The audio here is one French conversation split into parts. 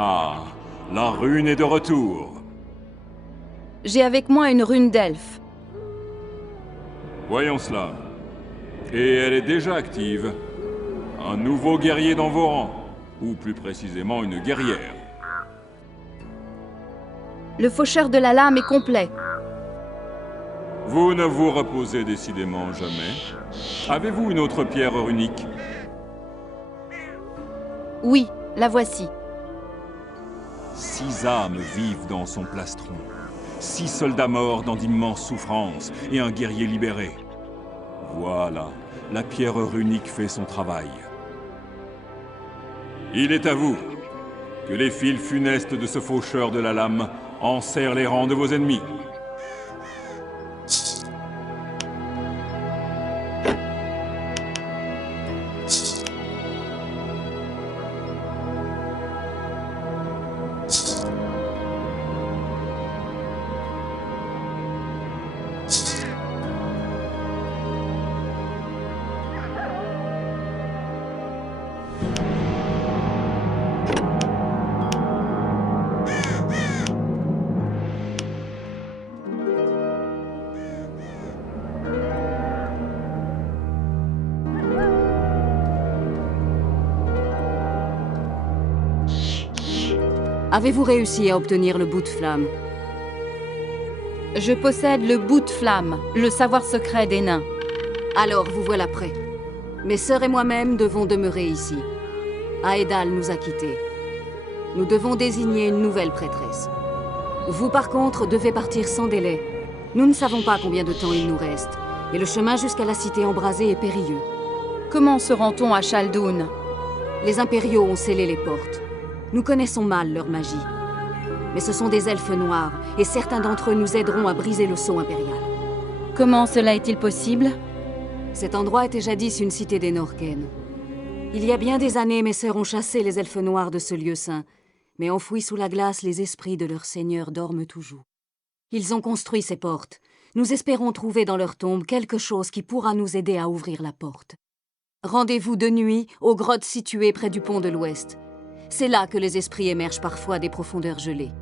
Ah, la rune est de retour. J'ai avec moi une rune d'elfe. Voyons cela. Et elle est déjà active. Un nouveau guerrier dans vos rangs. Ou plus précisément une guerrière. Le faucheur de la lame est complet. Vous ne vous reposez décidément jamais. Avez-vous une autre pierre runique? Oui, la voici. 6 âmes vivent dans son plastron. 6 soldats morts dans d'immenses souffrances et un guerrier libéré. Voilà, la pierre runique fait son travail. Il est à vous. Que les fils funestes de ce faucheur de la lame enserrent les rangs de vos ennemis. Avez-vous réussi à obtenir le bout de flamme? Je possède le bout de flamme, le savoir secret des nains. Alors, vous voilà prêts. Mes sœurs et moi-même devons demeurer ici. Aedal nous a quittés. Nous devons désigner une nouvelle prêtresse. Vous, par contre, devez partir sans délai. Nous ne savons pas combien de temps il nous reste, et le chemin jusqu'à la cité embrasée est périlleux. Comment se rend-on à Chaldoun? Les impériaux ont scellé les portes. Nous connaissons mal leur magie. Mais ce sont des elfes noirs, et certains d'entre eux nous aideront à briser le sceau impérial. Comment cela est-il possible? Cet endroit était jadis une cité des Norken. Il y a bien des années, mes sœurs ont chassé les elfes noirs de ce lieu saint, mais enfouis sous la glace, les esprits de leurs seigneurs dorment toujours. Ils ont construit ces portes. Nous espérons trouver dans leur tombe quelque chose qui pourra nous aider à ouvrir la porte. Rendez-vous de nuit aux grottes situées près du pont de l'Ouest. C'est là que les esprits émergent parfois des profondeurs gelées.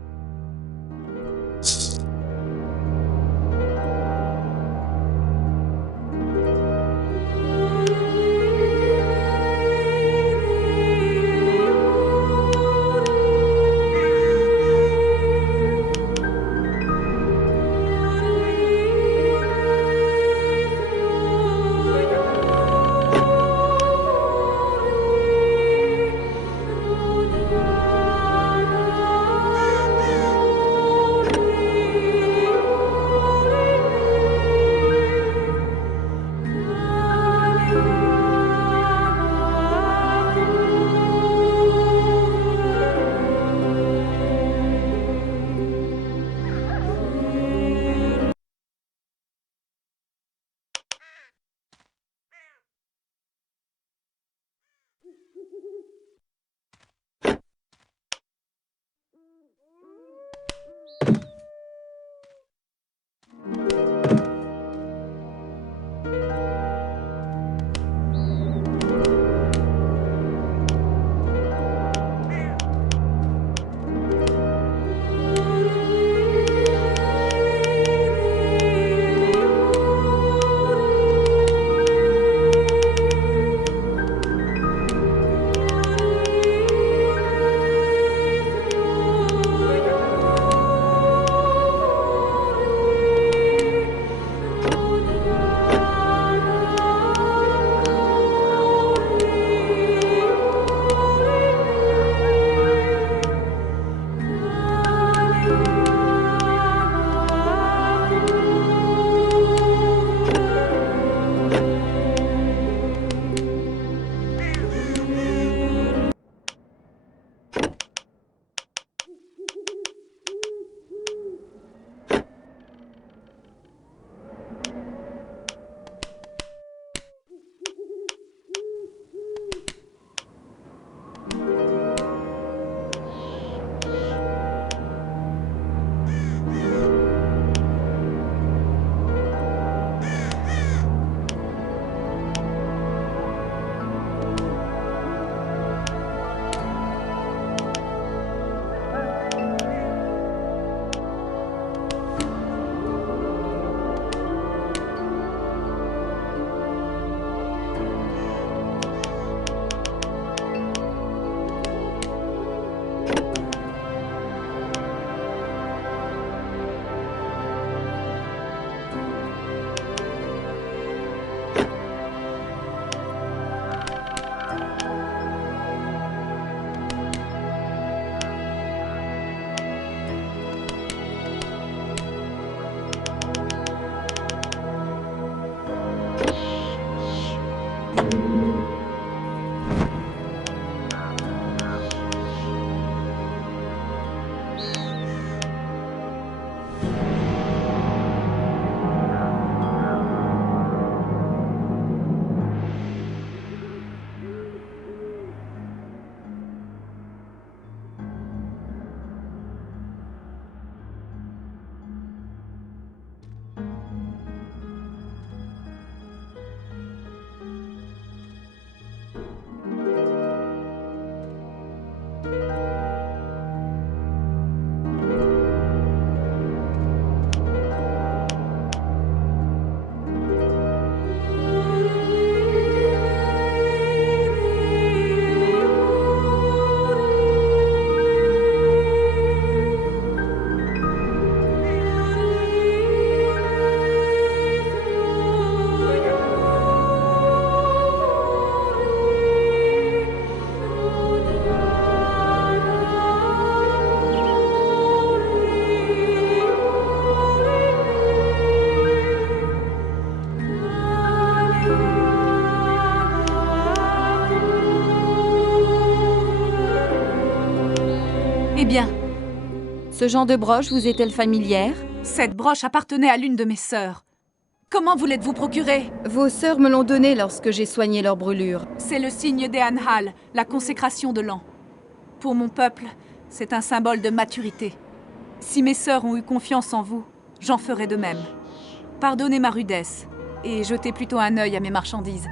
Ce genre de broche vous est-elle familière? Cette broche appartenait à l'une de mes sœurs. Comment vous l'êtes-vous procurée? Vos sœurs me l'ont donnée lorsque j'ai soigné leurs brûlures. C'est le signe d'Eanhal, la consécration de l'an. Pour mon peuple, c'est un symbole de maturité. Si mes sœurs ont eu confiance en vous, j'en ferai de même. Pardonnez ma rudesse, et jetez plutôt un œil à mes marchandises.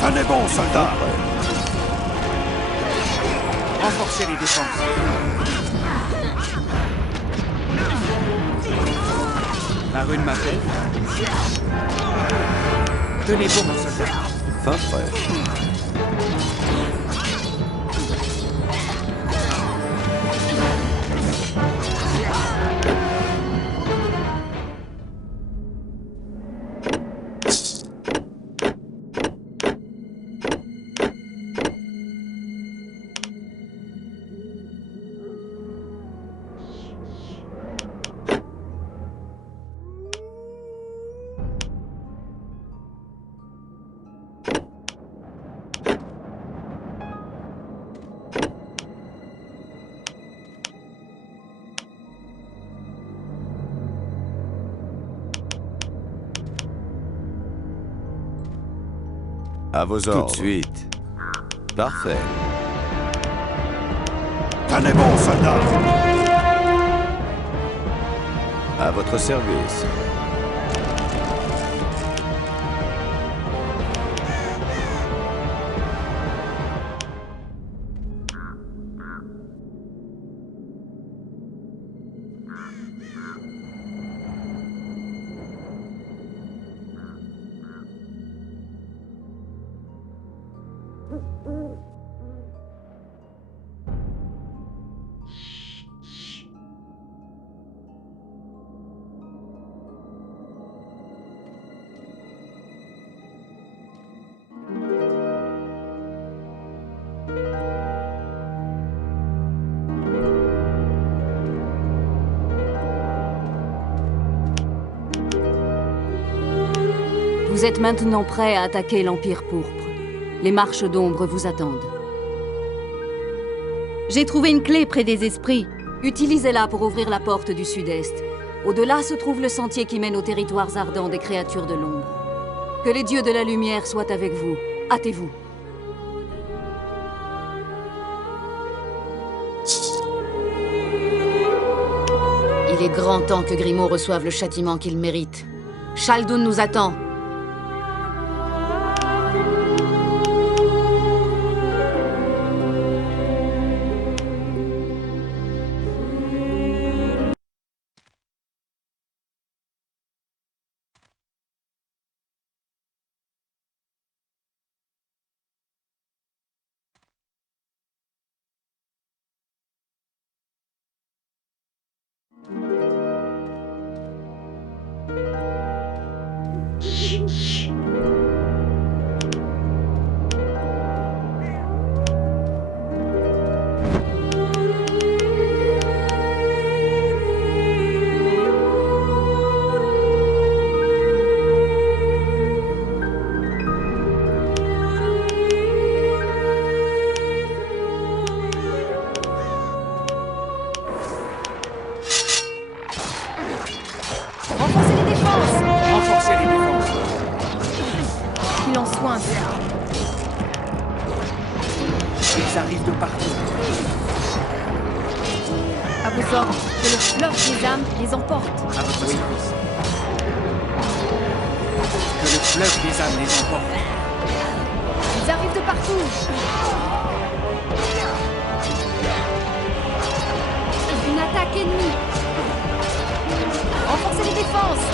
Tenez bon, soldats! Renforcez les défenses. Ma rune m'appelle. Tenez bon, mon soldat. Fin frère. À vos ordres. Tout de suite. Parfait. Tenez bon, soldats! À votre service. Vous êtes maintenant prêts à attaquer l'Empire pourpre. Les marches d'ombre vous attendent. J'ai trouvé une clé près des esprits. Utilisez-la pour ouvrir la porte du sud-est. Au-delà se trouve le sentier qui mène aux territoires ardents des créatures de l'ombre. Que les dieux de la lumière soient avec vous. Hâtez-vous. Il est grand temps que Grimaud reçoive le châtiment qu'il mérite. Chaldun nous attend. Renforcez les défenses. Qu'il en soit ainsi. Ils arrivent de partout. À vos ordres, que le fleuve des âmes les emporte. À votre service. Que le fleuve des âmes les emporte. Ils arrivent de partout. Une attaque ennemie. Renforcez les défenses.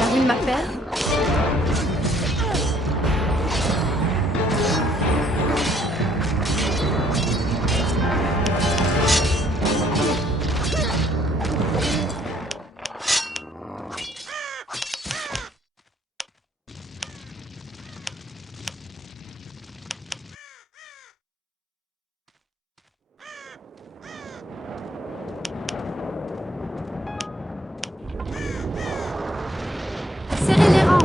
La rune m'appelle. Serrez les rangs.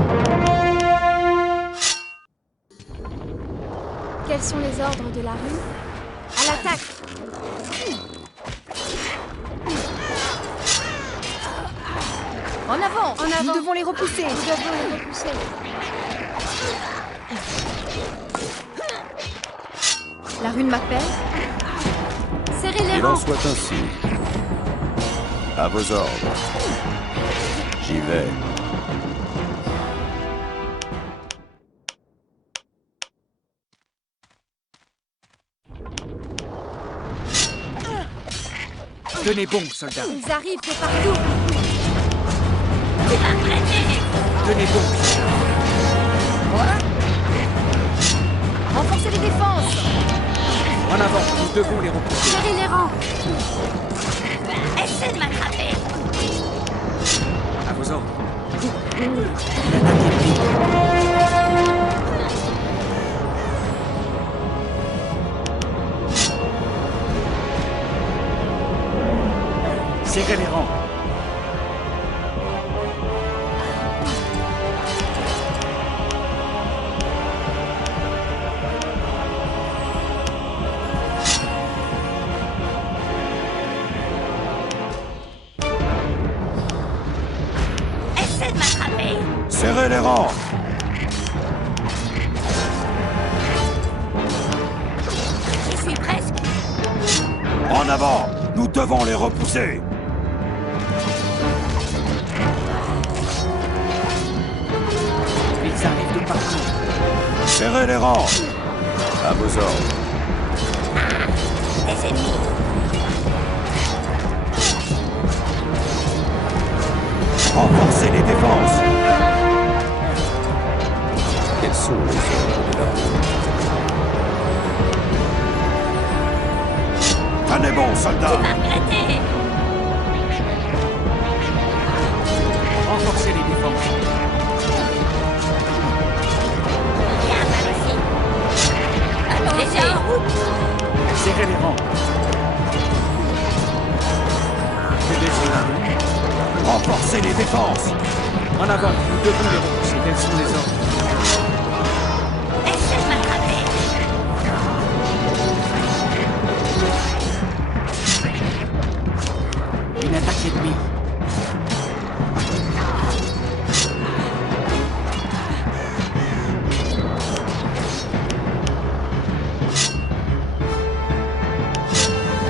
Quels sont les ordres de la rue? À l'attaque. En avant, en avant. Nous devons les repousser. Nous devons les repousser. La rune m'appelle. Serrez les Il en rangs. soit ainsi. À vos ordres. J'y vais. Tenez bon, soldats. Ils arrivent de partout. Tenez bon. Renforcez les défenses. En avant, nous devons les repousser. Serrez les rangs. À vos ordres. Serrez les rangs. rangs! J'y suis presque. En avant! Nous devons les repousser! Ils arrivent de partout. Serrez les rangs! À vos ordres. Des ennemis. Renforcez les défenses! Quels sont les ordres de l'ordre? Tenez bon, soldats! Regrettez. Renforcez les défenses. Bien réussi. Déjà en route. Serrez les rangs. Que désirez-vous? Renforcez les défenses! En avant, nous devons les repousser. Quels sont les ordres? Essaie de m'attraper. Une attaque ennemie.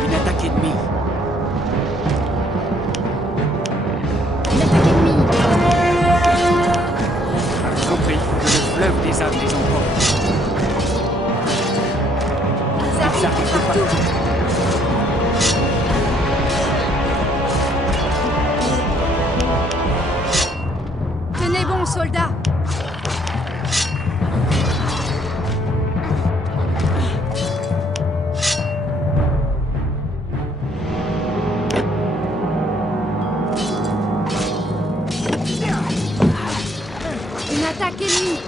Une attaque ennemie. Une attaque ennemie. Compris que le fleuve des âmes les emporte. Ils Ils arrivent arrivent de de partout. partout. Tenez bon, soldats. Une attaque ennemie.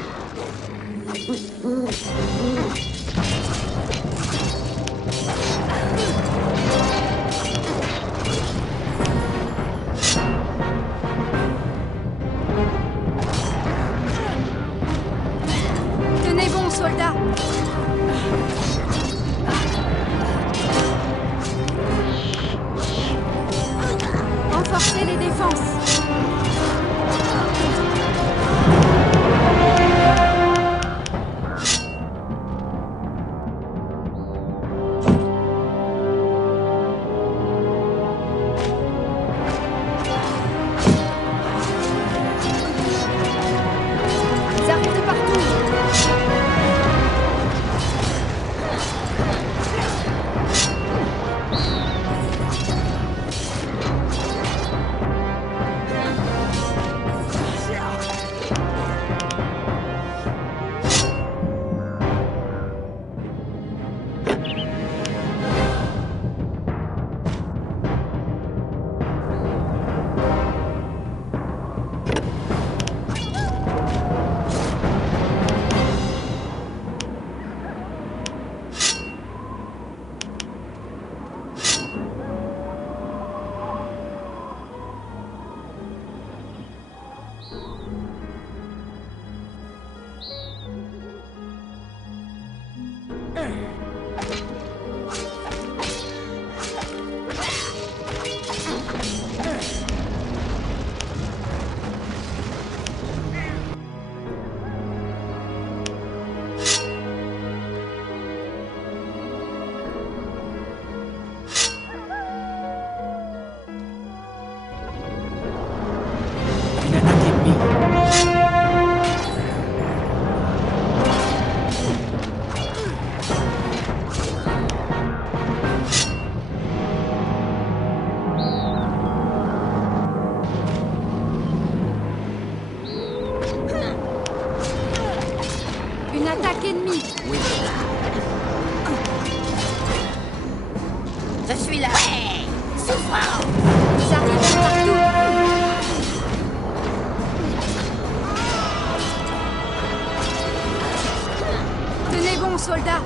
Tenez bon, soldats. Renforcez les défenses. Ils arrivent de partout. Une attaque ennemie. Une attaque ennemie. Oui. Je suis là. Ouais. Souffrant. Ils arrivent de partout. Tenez bon, soldats.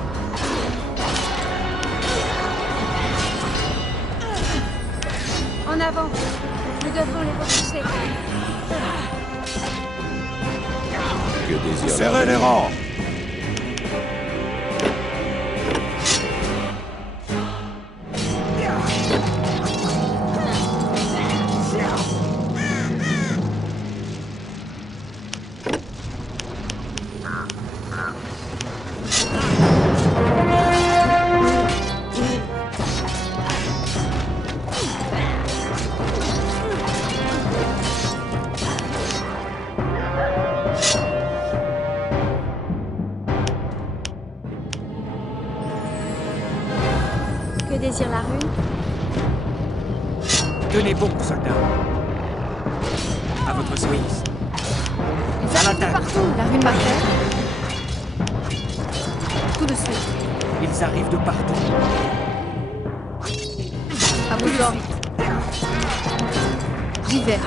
En avant. Nous devons les repousser. Que désire Serrez les rangs! Que désire la rune? Tenez bon, soldats. À votre service. Ils arrivent de partout. La rune marquée. Tout de suite. Ils arrivent de partout. À vos ordres. J'y vais.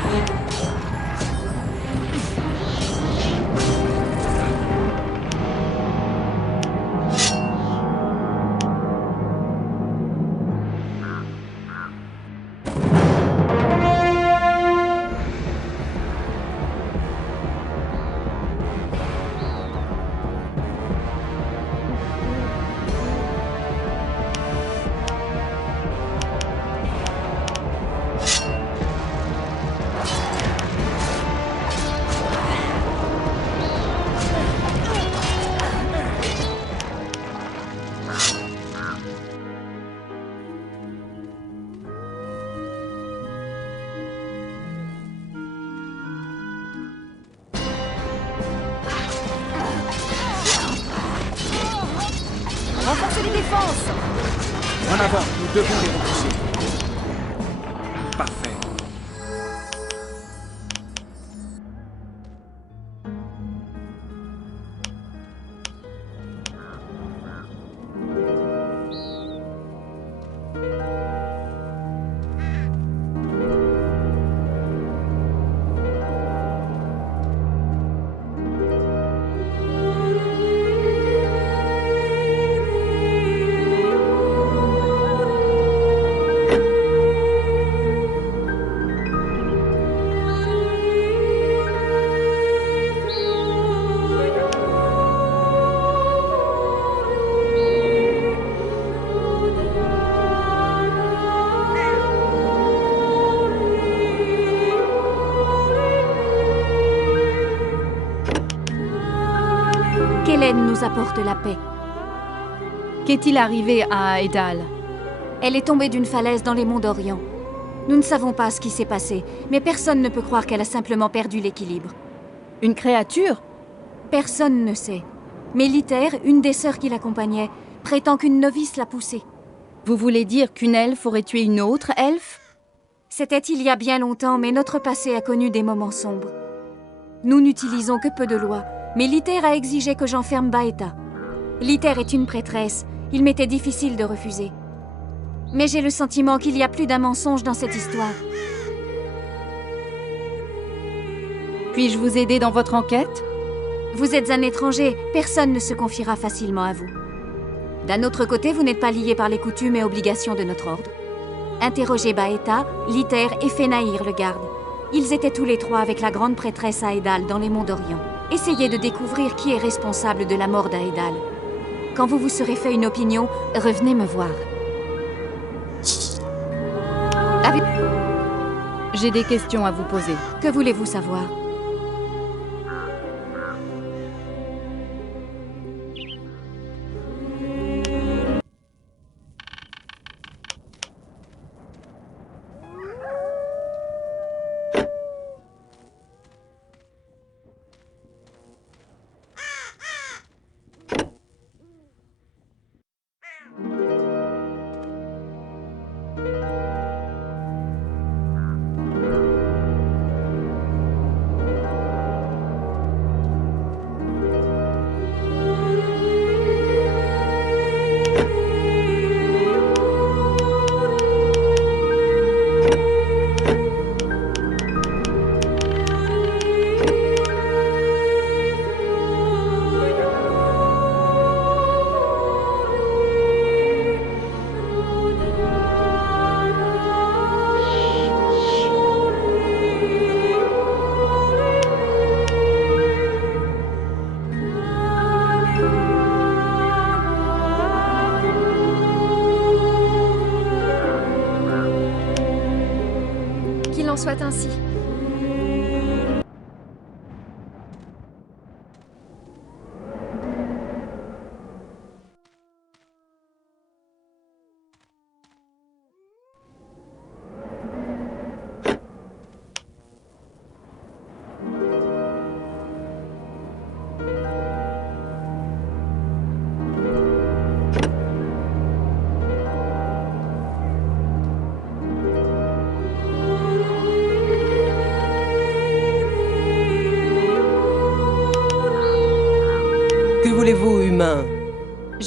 Renforcez les défenses. En avant, nous devons les repousser. Parfait. Kellen nous apporte la paix. Qu'est-il arrivé à Aedal? Elle est tombée d'une falaise dans les monts d'Orient. Nous ne savons pas ce qui s'est passé, mais personne ne peut croire qu'elle a simplement perdu l'équilibre. Une créature? Personne ne sait. Mais Liter, une des sœurs qui l'accompagnait, prétend qu'une novice l'a poussée. Vous voulez dire qu'une elfe aurait tué une autre elfe? C'était il y a bien longtemps, mais notre passé a connu des moments sombres. Nous n'utilisons que peu de lois, mais Liter a exigé que j'enferme Baeta. Liter est une prêtresse, il m'était difficile de refuser. Mais j'ai le sentiment qu'il y a plus d'un mensonge dans cette histoire. Puis-je vous aider dans votre enquête? Vous êtes un étranger, personne ne se confiera facilement à vous. D'un autre côté, vous n'êtes pas lié par les coutumes et obligations de notre ordre. Interrogez Baeta, Liter et Fenaïr le garde. Ils étaient tous les trois avec la grande prêtresse Aedal dans les monts d'Orient. Essayez de découvrir qui est responsable de la mort d'Aedal. Quand vous vous serez fait une opinion, revenez me voir. J'ai des questions à vous poser. Que voulez-vous savoir? Qu'il en soit ainsi.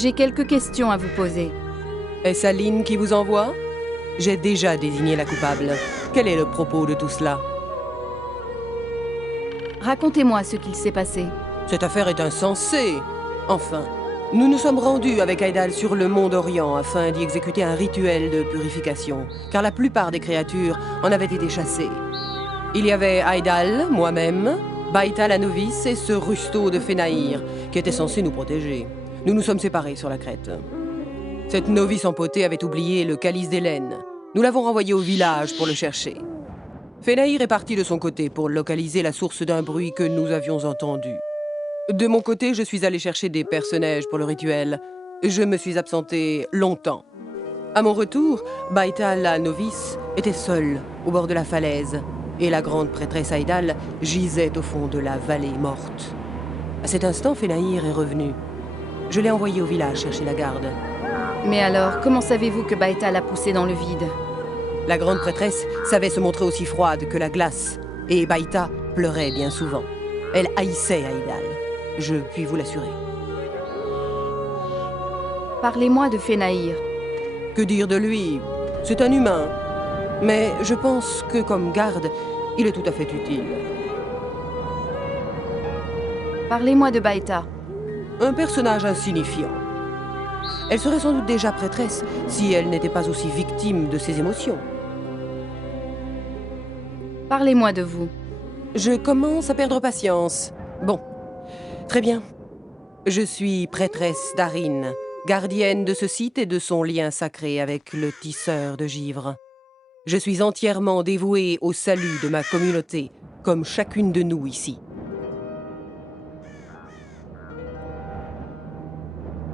J'ai quelques questions à vous poser. Est-ce Aline qui vous envoie? J'ai déjà désigné la coupable. Quel est le propos de tout cela? Racontez-moi ce qu'il s'est passé. Cette affaire est insensée. Enfin, nous nous sommes rendus avec Aïdal sur le Mont d'Orient afin d'y exécuter un rituel de purification, car la plupart des créatures en avaient été chassées. Il y avait Aïdal, moi-même, Baïta la novice et ce rusto de Fénaïr, qui était censé nous protéger. Nous nous sommes séparés sur la crête. Cette novice empotée avait oublié le calice d'Hélène. Nous l'avons renvoyé au village pour le chercher. Fénaïr est parti de son côté pour localiser la source d'un bruit que nous avions entendu. De mon côté, je suis allé chercher des personnages pour le rituel. Je me suis absenté longtemps. À mon retour, Baïta la novice était seule au bord de la falaise et la grande prêtresse Aïdal gisait au fond de la vallée morte. À cet instant, Fénaïr est revenu. Je l'ai envoyé au village chercher la garde. Mais alors, comment savez-vous que Baïta l'a poussé dans le vide? La grande prêtresse savait se montrer aussi froide que la glace, et Baïta pleurait bien souvent. Elle haïssait Aïdal, je puis vous l'assurer. Parlez-moi de Fénaïr. Que dire de lui? C'est un humain, mais je pense que comme garde, il est tout à fait utile. Parlez-moi de Baïta. Un personnage insignifiant. Elle serait sans doute déjà prêtresse si elle n'était pas aussi victime de ses émotions. Parlez-moi de vous. Je commence à perdre patience. Bon, très bien. Je suis prêtresse d'Arin, gardienne de ce site et de son lien sacré avec le tisseur de givre. Je suis entièrement dévouée au salut de ma communauté, comme chacune de nous ici.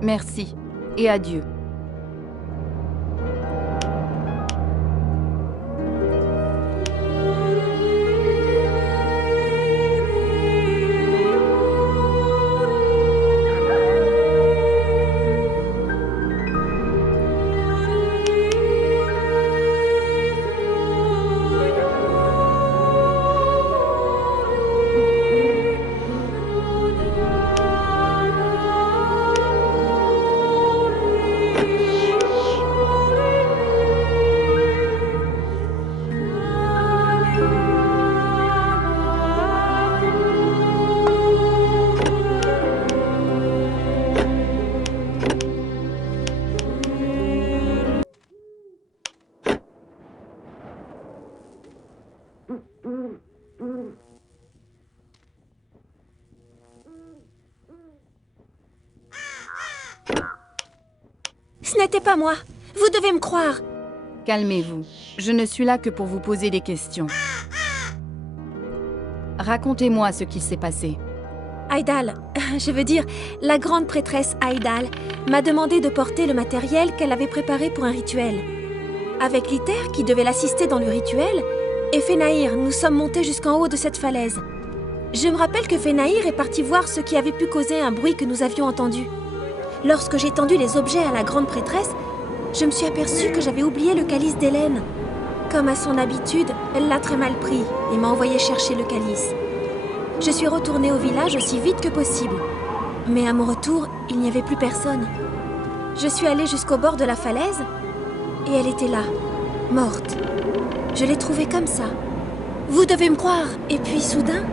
Merci. Et adieu. Ce n'était pas moi. Vous devez me croire. Calmez-vous. Je ne suis là que pour vous poser des questions. Racontez-moi ce qui s'est passé. Aïdal, je veux dire, la grande prêtresse Aïdal m'a demandé de porter le matériel qu'elle avait préparé pour un rituel. Avec Liter, qui devait l'assister dans le rituel, et Fénaïr, nous sommes montés jusqu'en haut de cette falaise. Je me rappelle que Fénaïr est parti voir ce qui avait pu causer un bruit que nous avions entendu. Lorsque j'ai tendu les objets à la grande prêtresse, je me suis aperçue que j'avais oublié le calice d'Hélène. Comme à son habitude, elle l'a très mal pris et m'a envoyé chercher le calice. Je suis retournée au village aussi vite que possible. Mais à mon retour, il n'y avait plus personne. Je suis allée jusqu'au bord de la falaise et elle était là, morte. Je l'ai trouvée comme ça. Vous devez me croire. Et puis soudain,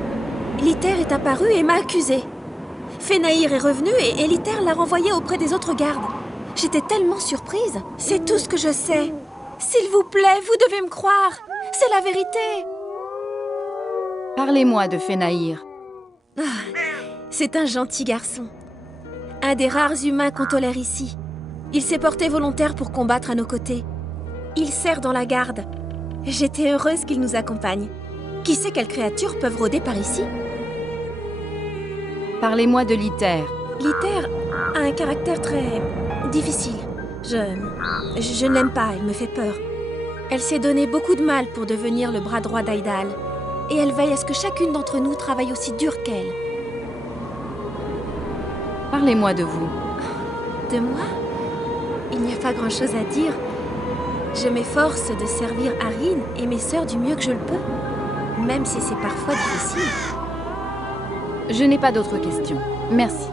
Liter est apparu et m'a accusée. Fénaïr est revenu et Liter l'a renvoyé auprès des autres gardes. J'étais tellement surprise. C'est tout ce que je sais. S'il vous plaît, vous devez me croire. C'est la vérité. Parlez-moi de Fénaïr. C'est un gentil garçon. Un des rares humains qu'on tolère ici. Il s'est porté volontaire pour combattre à nos côtés. Il sert dans la garde. J'étais heureuse qu'il nous accompagne. Qui sait quelles créatures peuvent rôder par ici? Parlez-moi de Liter. Liter a un caractère très difficile. Je ne l'aime pas, elle me fait peur. Elle s'est donné beaucoup de mal pour devenir le bras droit d'Aïdal. Et elle veille à ce que chacune d'entre nous travaille aussi dur qu'elle. Parlez-moi de vous. De moi? Il n'y a pas grand-chose à dire. Je m'efforce de servir Arin et mes sœurs du mieux que je le peux, même si c'est parfois difficile. Je n'ai pas d'autres questions. Merci.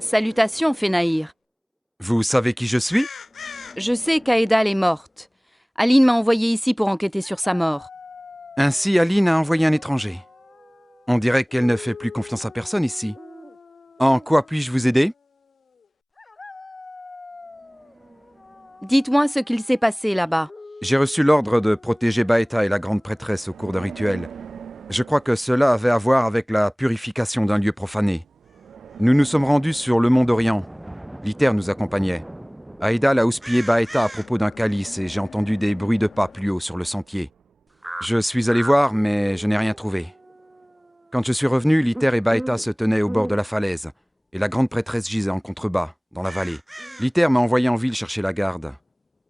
Salutations, Fénaïr. Vous savez qui je suis? Je sais qu'Aedal est morte. Aline m'a envoyé ici pour enquêter sur sa mort. Ainsi, Aline a envoyé un étranger. On dirait qu'elle ne fait plus confiance à personne ici. En quoi puis-je vous aider? Dites-moi ce qu'il s'est passé là-bas. J'ai reçu l'ordre de protéger Baeta et la grande prêtresse au cours d'un rituel. Je crois que cela avait à voir avec la purification d'un lieu profané. Nous nous sommes rendus sur le mont d'Orient. Liter nous accompagnait. Aedal a houspillé Baeta à propos d'un calice et j'ai entendu des bruits de pas plus haut sur le sentier. Je suis allé voir, mais je n'ai rien trouvé. Quand je suis revenu, Liter et Baeta se tenaient au bord de la falaise, et la grande prêtresse gisait en contrebas, dans la vallée. Liter m'a envoyé en ville chercher la garde.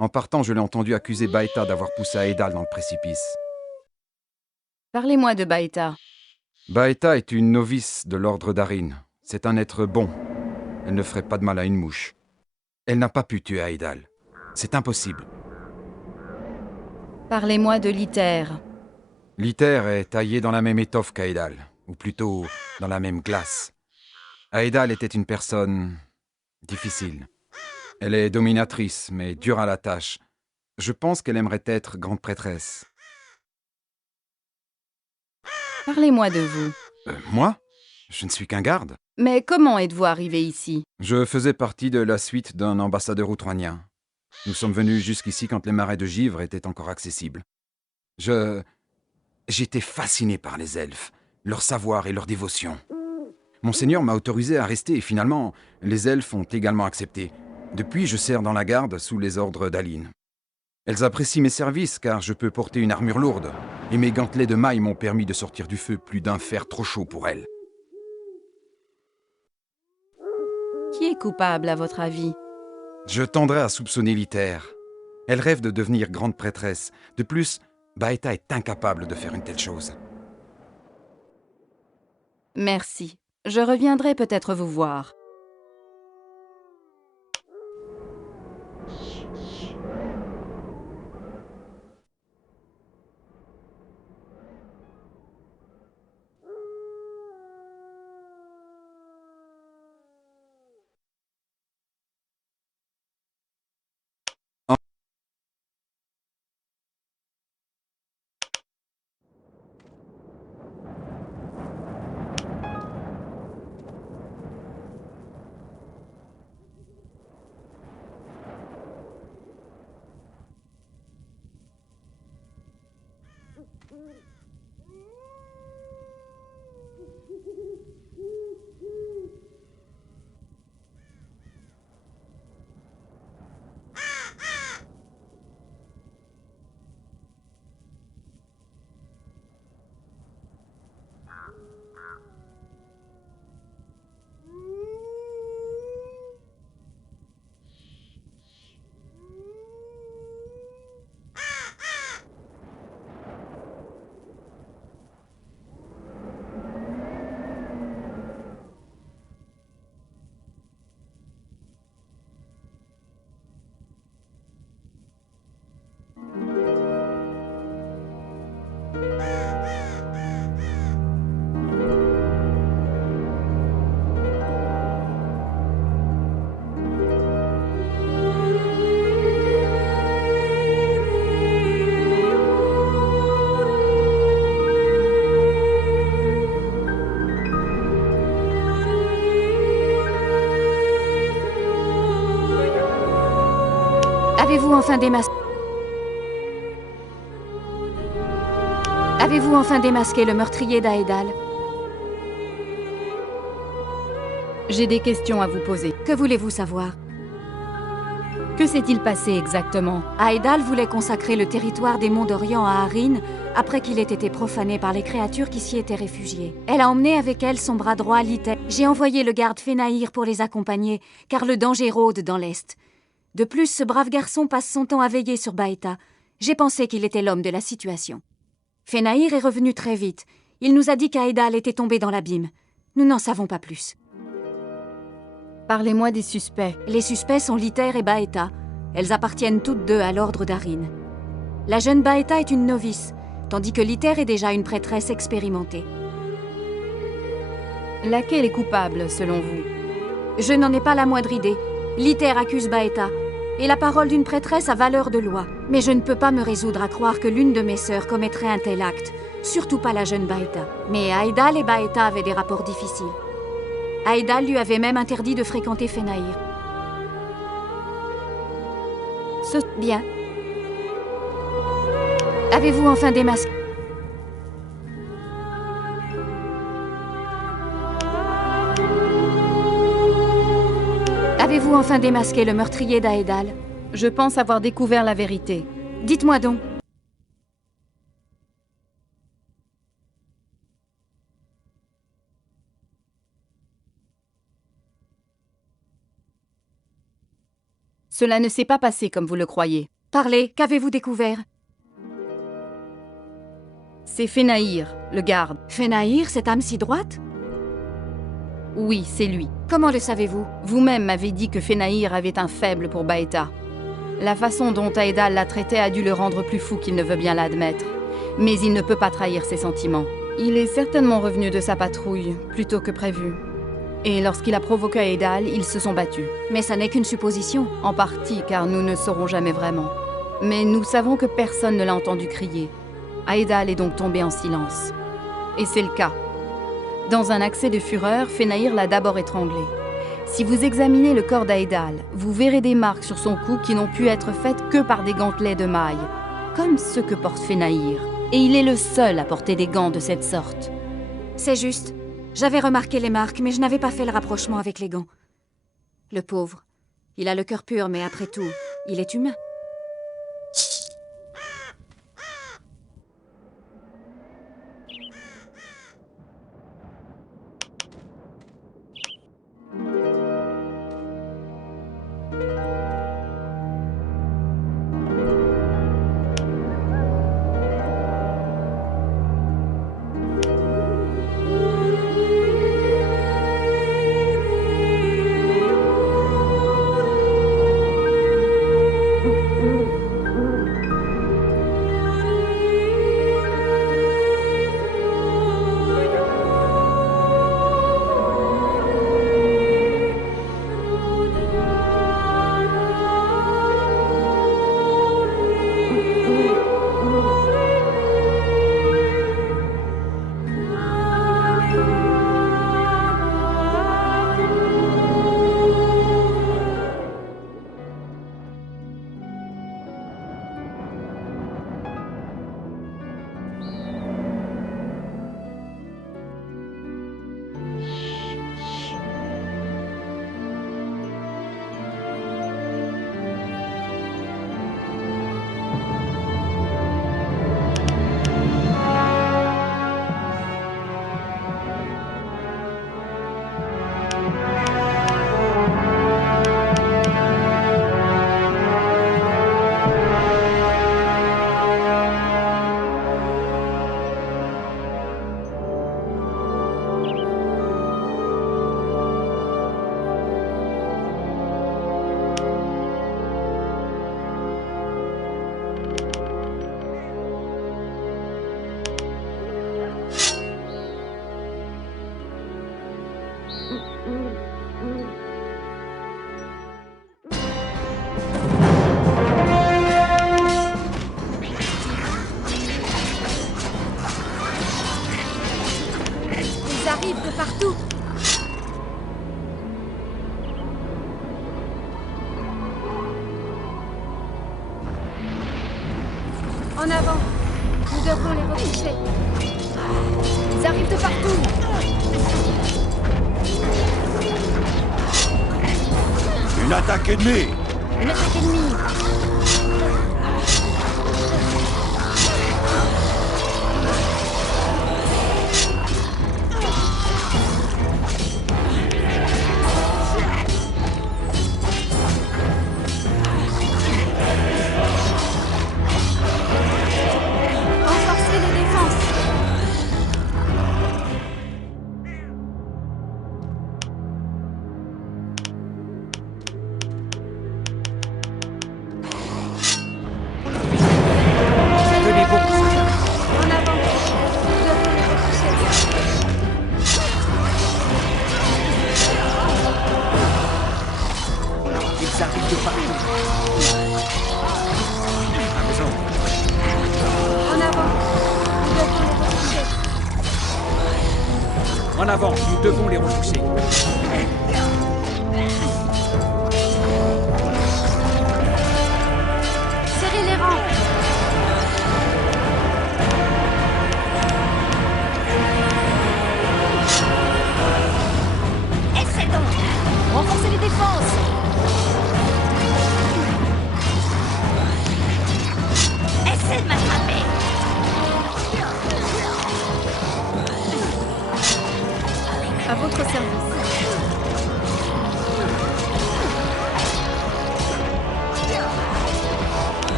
En partant, je l'ai entendu accuser Baeta d'avoir poussé Aedal dans le précipice. Parlez-moi de Baeta. Baeta est une novice de l'ordre d'Arin. C'est un être bon. Elle ne ferait pas de mal à une mouche. Elle n'a pas pu tuer Aedal. C'est impossible. Parlez-moi de Liter. Liter est taillé dans la même étoffe qu'Aedal, ou plutôt dans la même glace. Aedal était une personne difficile. Elle est dominatrice, mais dure à la tâche. Je pense qu'elle aimerait être grande prêtresse. Parlez-moi de vous. Moi? Je ne suis qu'un garde. Mais comment êtes-vous arrivé ici? Je faisais partie de la suite d'un ambassadeur outroinien. Nous sommes venus jusqu'ici quand les marais de Givre étaient encore accessibles. J'étais fasciné par les elfes, leur savoir et leur dévotion. Mon seigneur m'a autorisé à rester et finalement, les elfes ont également accepté. Depuis, je sers dans la garde sous les ordres d'Aline. Elles apprécient mes services car je peux porter une armure lourde et mes gantelets de mailles m'ont permis de sortir du feu plus d'un fer trop chaud pour elles. Qui est coupable, à votre avis? Je tendrais à soupçonner Liter. Elle rêve de devenir grande prêtresse. De plus, Baeta est incapable de faire une telle chose. Merci. Je reviendrai peut-être vous voir. Avez-vous enfin démasqué... Avez-vous enfin démasqué le meurtrier d'Aedal? J'ai des questions à vous poser. Que voulez-vous savoir? Que s'est-il passé exactement? Aedal voulait consacrer le territoire des monts d'Orient à Arin après qu'il ait été profané par les créatures qui s'y étaient réfugiées. Elle a emmené avec elle son bras droit, Liter. J'ai envoyé le garde Fenaïr pour les accompagner, car le danger rôde dans l'Est. De plus, ce brave garçon passe son temps à veiller sur Baeta. J'ai pensé qu'il était l'homme de la situation. Fenaïr est revenu très vite. Il nous a dit qu'Aedal était tombé dans l'abîme. Nous n'en savons pas plus. Parlez-moi des suspects. Les suspects sont Liter et Baeta. Elles appartiennent toutes deux à l'ordre d'Arin. La jeune Baeta est une novice, tandis que Liter est déjà une prêtresse expérimentée. Laquelle est coupable, selon vous? Je n'en ai pas la moindre idée. Liter accuse Baeta, et la parole d'une prêtresse a valeur de loi. Mais je ne peux pas me résoudre à croire que l'une de mes sœurs commettrait un tel acte, surtout pas la jeune Baeta. Mais Aedal et Baeta avaient des rapports difficiles. Aedal lui avait même interdit de fréquenter Fenaïr. Bien. Avez-vous enfin démasqué... Avez-vous enfin démasqué le meurtrier d'Aedal? Je pense avoir découvert la vérité. Dites-moi donc. Cela ne s'est pas passé comme vous le croyez. Parlez, qu'avez-vous découvert? C'est Fenaïr, le garde. Fenaïr, cette âme si droite? Oui, c'est lui. Comment le savez-vous? Vous-même m'avez dit que Fenaïr avait un faible pour Baeta. La façon dont Aedal la traitait a dû le rendre plus fou qu'il ne veut bien l'admettre. Mais il ne peut pas trahir ses sentiments. Il est certainement revenu de sa patrouille, plus tôt que prévu. Et lorsqu'il a provoqué Aedal, ils se sont battus. Mais ça n'est qu'une supposition. En partie, car nous ne saurons jamais vraiment. Mais nous savons que personne ne l'a entendu crier. Aedal est donc tombé en silence. Et c'est le cas. Dans un accès de fureur, Fenaïr l'a d'abord étranglé. Si vous examinez le corps d'Aedal, vous verrez des marques sur son cou qui n'ont pu être faites que par des gantelets de mailles, comme ceux que porte Fenaïr. Et il est le seul à porter des gants de cette sorte. C'est juste. J'avais remarqué les marques, mais je n'avais pas fait le rapprochement avec les gants. Le pauvre. Il a le cœur pur, mais après tout, il est humain. arrivent de partout. Nous devons les repousser. Ils arrivent de partout. Une attaque ennemie! Une attaque ennemie. Renforcez les défenses. Tenez bon, soldats. En avant. Nous devons les repousser. Ils arrivent de partout. À vos ordres. En avant. Nous devons les repousser. En avant, nous devons les repousser. Serrez les rangs. Essaie donc. Renforcez les défenses. Essaie de m'attraper. À votre service.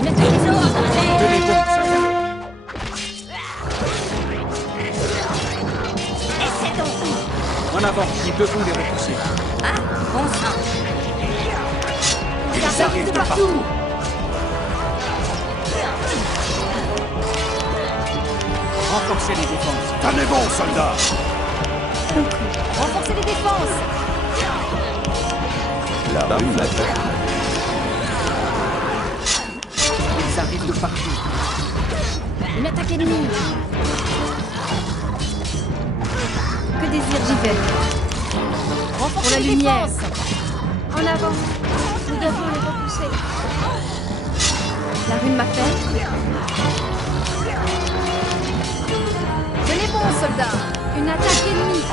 Une attaque ennemie. Tenez bon, soldats. Essaie donc. En avant, nous devons les repousser. Ah, bon sang. Ils arrivent de partout. Renforcez les défenses. Tenez bon, soldats! Renforcez les défenses. La rue m'attaque. Ils arrivent de partout. Une attaque ennemie. Que désire Jivel? Renforcez la lumière. En avant. Nous devons les repousser. La rune m'appelle. Tenez bon, soldats. Une attaque ennemie.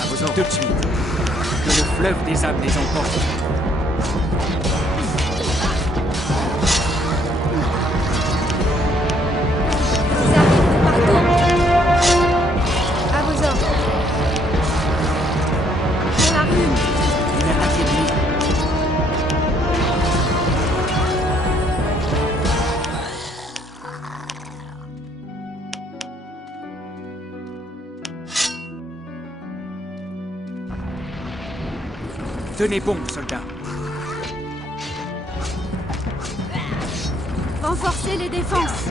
À vos ordres. Tout de suite. Que le fleuve des âmes les emporte. Ils arrivent de partout. À vos ordres. Pour la rune. Une attaque ennemie. Tenez bon, soldats. Renforcez les défenses.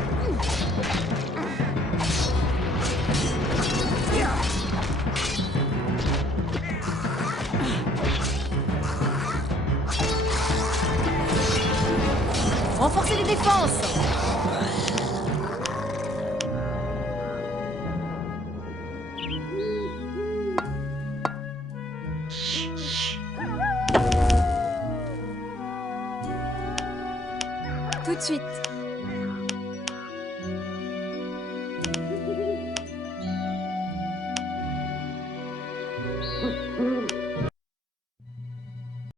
Renforcez les défenses. Tout de suite.